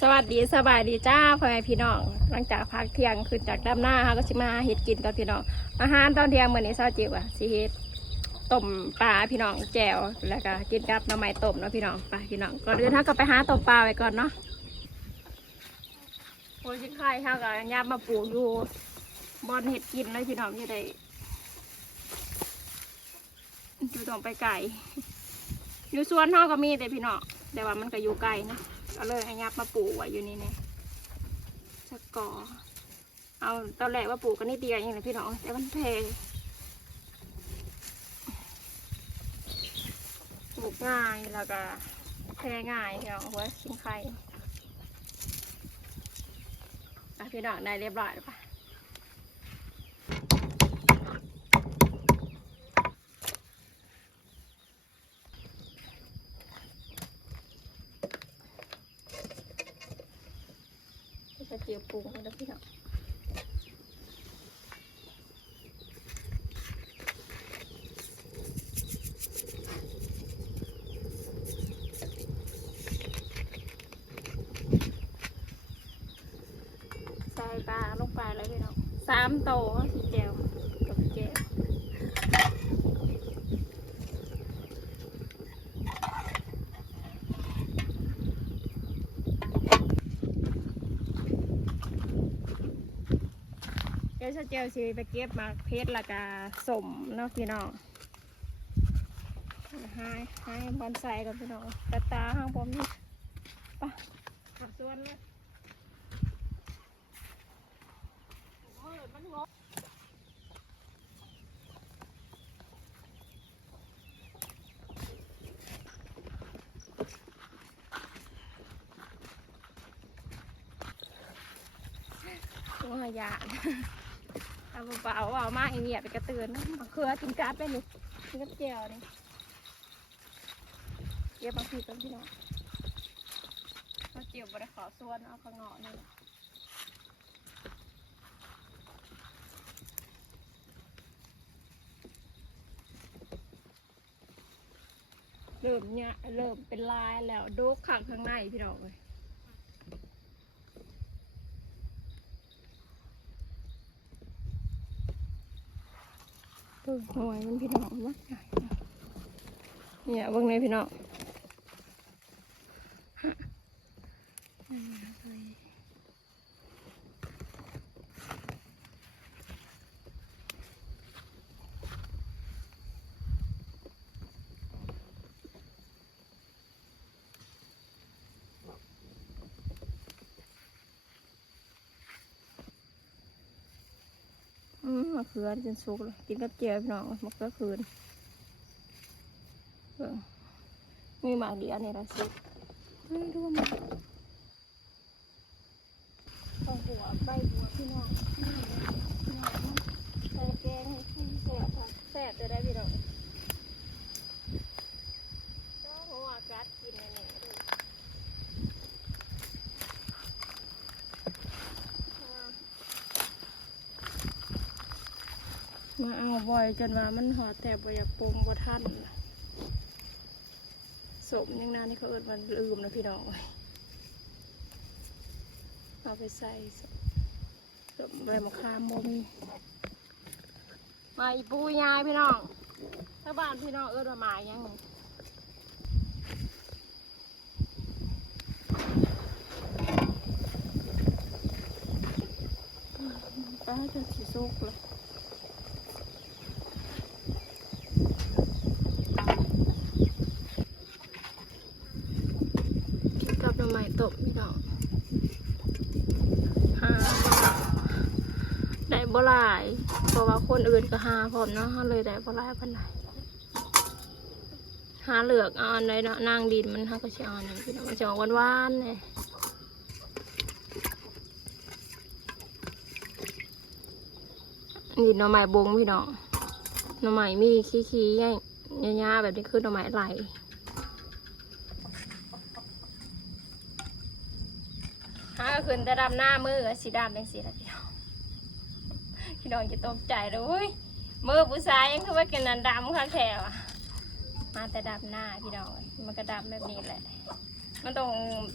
สวัสดีสบายดีจ้าพ่อแม่พี่น้อง หลังจากพักเที่ยงขึ้นจากดำหน้าค่ะก็สิมาเฮ็ดกินกับพี่น้อง อาหารตอนเที่ยงเหมือนี้ซาจิวอะสิเฮ็ดต้มปลาพี่น้องแจ่วแล้วก็กินกับน้ำไม้ต้มเนาะพี่น้องไปพี่น้องก่อนอื่นถ้าก็ไปหาต้มปลาไว้ก่อนเนาะโอ้ยชิ้นไข่ค่ะก็ยับมาปลูกอยู่บอนเฮ็ดกินเลยพี่น้องจะได้อยู่ตรงไปไก่อยู่สวนเฮาก็มีแต่พี่น้องแต่ว่ามันก็อยู่ไกลนะ ก็เลยให้ยับมาปลูกไว้อยู่นี่เนี่ยสกอเอาตอนแรกว่าปลูกกันนิดเดียวเองเลยพี่น้อง แต่มันแพงปลูกง่ายแล้วก็แพงง่ายพี่น้องหัวชิมไข่พี่น้องได้เรียบร้อยแล้วปะ จะเจียวปรุงแล้วพี่น้องใส่ปลาลงไปแล้วพี่น้องสามโตสิแก้วกับแก้วเดี๋ ยวจะเจียวสิไปเก็บมาเพชรละกาสมเนาะพี่น้องให้ให้บอนใส่กับพี่น้องตาตาห้างผมนี่ปะขับสวนเลยว่าอยาก เอาเปล่าๆเอามาอีเงียบไปกระเตือนมะเขือกินกราฟไปนี่กินกับแจ่วนี่เก็บบางทีกันพี่น้องเราเจียวบริขอส่วนเอาข้างนอกนี่เริ่มเนี่ยเริ่มเป็นลายแล้วดูขังข้างในพี่น้องเลย เบิ่งหอยมันพี่น้องมักใหญ่เนี่ยเบิ่งในพี่น้องฮะอันนี้อะไรอื มะเขือจนสุกเลยกินกับเจียวพี่น้องมะเขือคืนเบิ่งมีหมากเดียวนี่ละสิไม่รู้ว่ามันเอาหัวใบหัวพี่น้องนี่พี่น้องมันใส่แกงให้ขึ้นแสบค่ะแสบจะได้พี่น้องก็หัวกัดกินในนี้เลย มาเอาบ่อยจนว่ามันหอแต่บ่อยากปรุงบ่ทันสมยังนานนี่เขาเอิดมันลืมนะพี่น้องเอาไปใส่สมสมใบมะขามบ่มีมาอีปูยายพี่น้องถ้าบ้านพี่น้องเอิดว่าหมายังนี่ไปให้จนสีสุกเลย กินกับหน่อไม้ ต้มพี่น้องหาได้บ่หลาย เพราะว่าคนอื่นก็หาพร้อมเนาะเลยได้บ่หลายปานใดหาเหลือกเอาอันใดเนาะนางดินมันหาก็สิเอาอันนั้นพี่น้องมันจะออกหวานๆเลยนี่หน่อไม้บงพี่น้องหน่อไม้มีขี้ๆย่าๆแบบนี้คือหน่อไม้ไหล หา ขึ้นแต่ดำหน้ามือก็สีดำเป็นสีละพี่น้องพี่น้องจะตกใจเลยมือผู้ชายยังคือว่ากินนันดำค่ะแถวมาแต่ดำหน้าพี่น้องมันก็ดำแบบนี้แหละ มันต้อง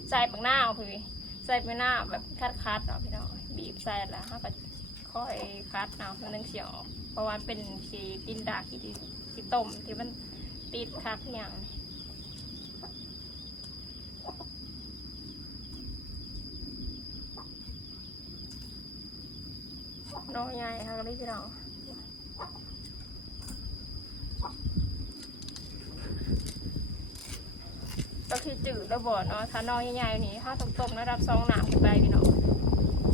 ใส่ปักหน้าเอาพี่ใส่ไปหน้าแบบคัดคัดเอาพี่น้องบีบใส่แล้วเขาก็ค่อยคัดเอามันนึงเสียออกเพราะว่าเป็นขีดินดาขีดินขีต้มที่มันติดคักอย่างน้ นองใหญ่ค่ะก็เลยพี่น้องก็คือจืดแล้วบ่เนาะถ้าน้องใหญ่ๆนี่ถ้าต้มๆระดับสองหน้ำขึ้นไปพี่น้อง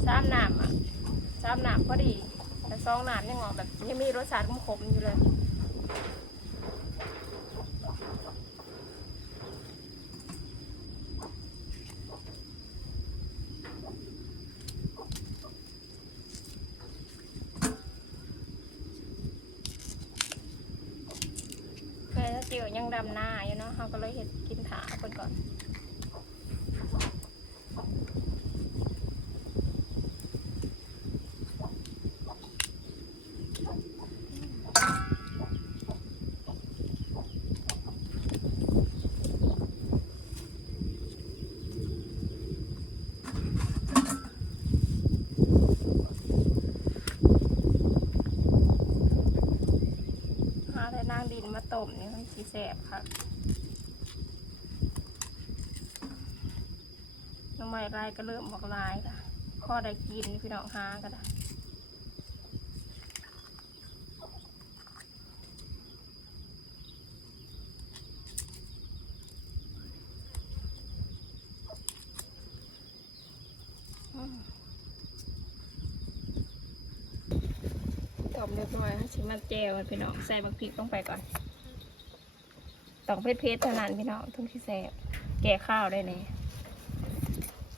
สามน้ำอะสามน้ำพอดีแต่สองหน้ำยังออกแบบยังมีรสชาติขมๆอยู่เลย เคยถ้าจิ๋วยังดำหน้าอยู่เนาะเขาก็เลยเห็ดกินขาคนก่อน หาแต่นางดินมา ต้มนี่มันสีแสบค่ะน้ำใหม่ลายก็เริ่มออกลายค่ะข้อได้กินพี่น้องหาก็ได้ต้มเรียบร้อยชิมาเจลพี่น้องใส่บักพริกลงไปก่อน ต้องเผ็ดๆเท่านั้นพี่น้องทุ่งที่แซ่บแก่ข้าวได้เลย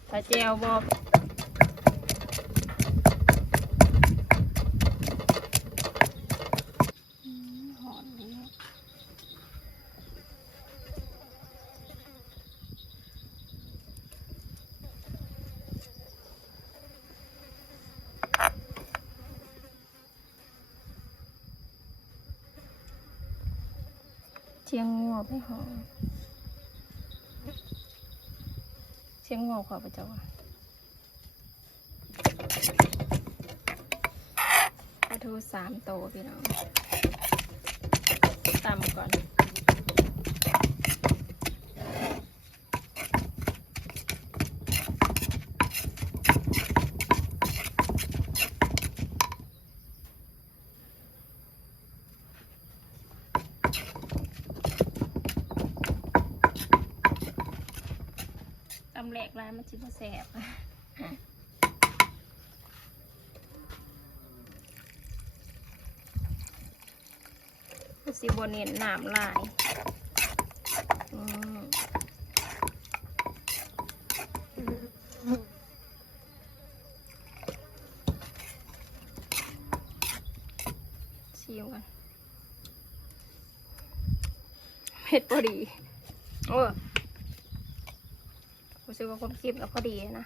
ถ้าเจลบอบหอมดี เชียงงอกไม่หอมเชียงงัวขอประจ้าปลาทูสามโตวพี่น้องตำก่อน ตำแหล กลายมันจิบแสบสิบเน้นหน้ำลายชิมกันเผ็ดพอดี โอ้ รู้สึกว่าคนคลิปกับพอดีนะ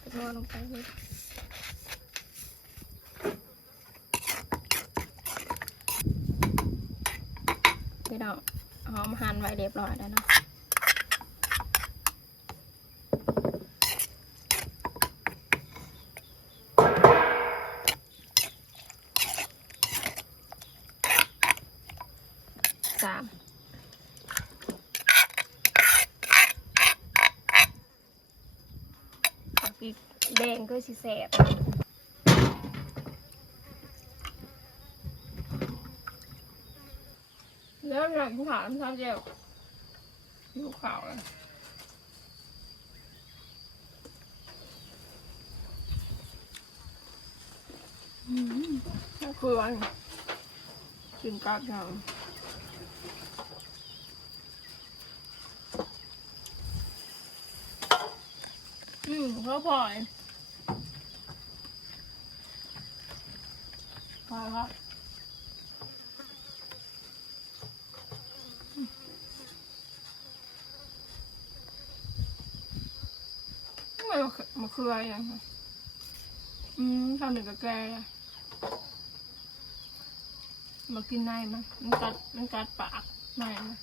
ตะนลงไปเลยพี่น้องหอมหั่นไว้เรียบร้อยแล้วเนาะสาม ผักพ ริกแดงก็สิแสบแล้วอย่างที่ถามทำเจียวยูขาวเลยอืมน่าเกลือกินกับอย่าง อืมเขาพลอยพลอยครับอืมทำไมมะเขือมะเขืออย่างนี้อืมทำหนึ่งกับแกะมากินในมันมันกัดมันกัดปากในมัน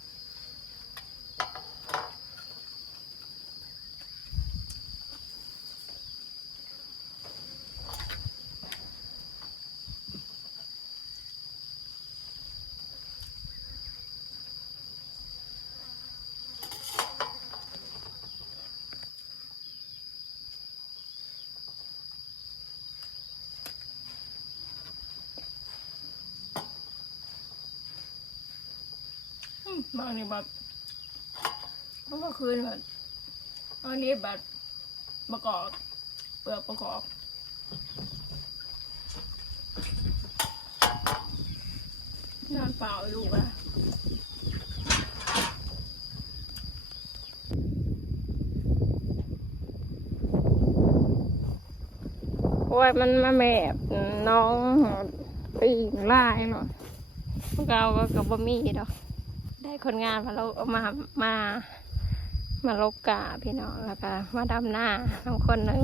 บางนี่แบบมันก็คืนแบบอันนี้แบบประกอบเปลือกประกอบนอนเปล่าลูกอะโอ้ยมันมาแมบน้องปีงลายเนาะพวกเราก็กับบะมี่ดอก ได้คนงานมาลกมามามาลกกาพี่น้องแล้วก็มาดำหน้าทำคนหนึ่ง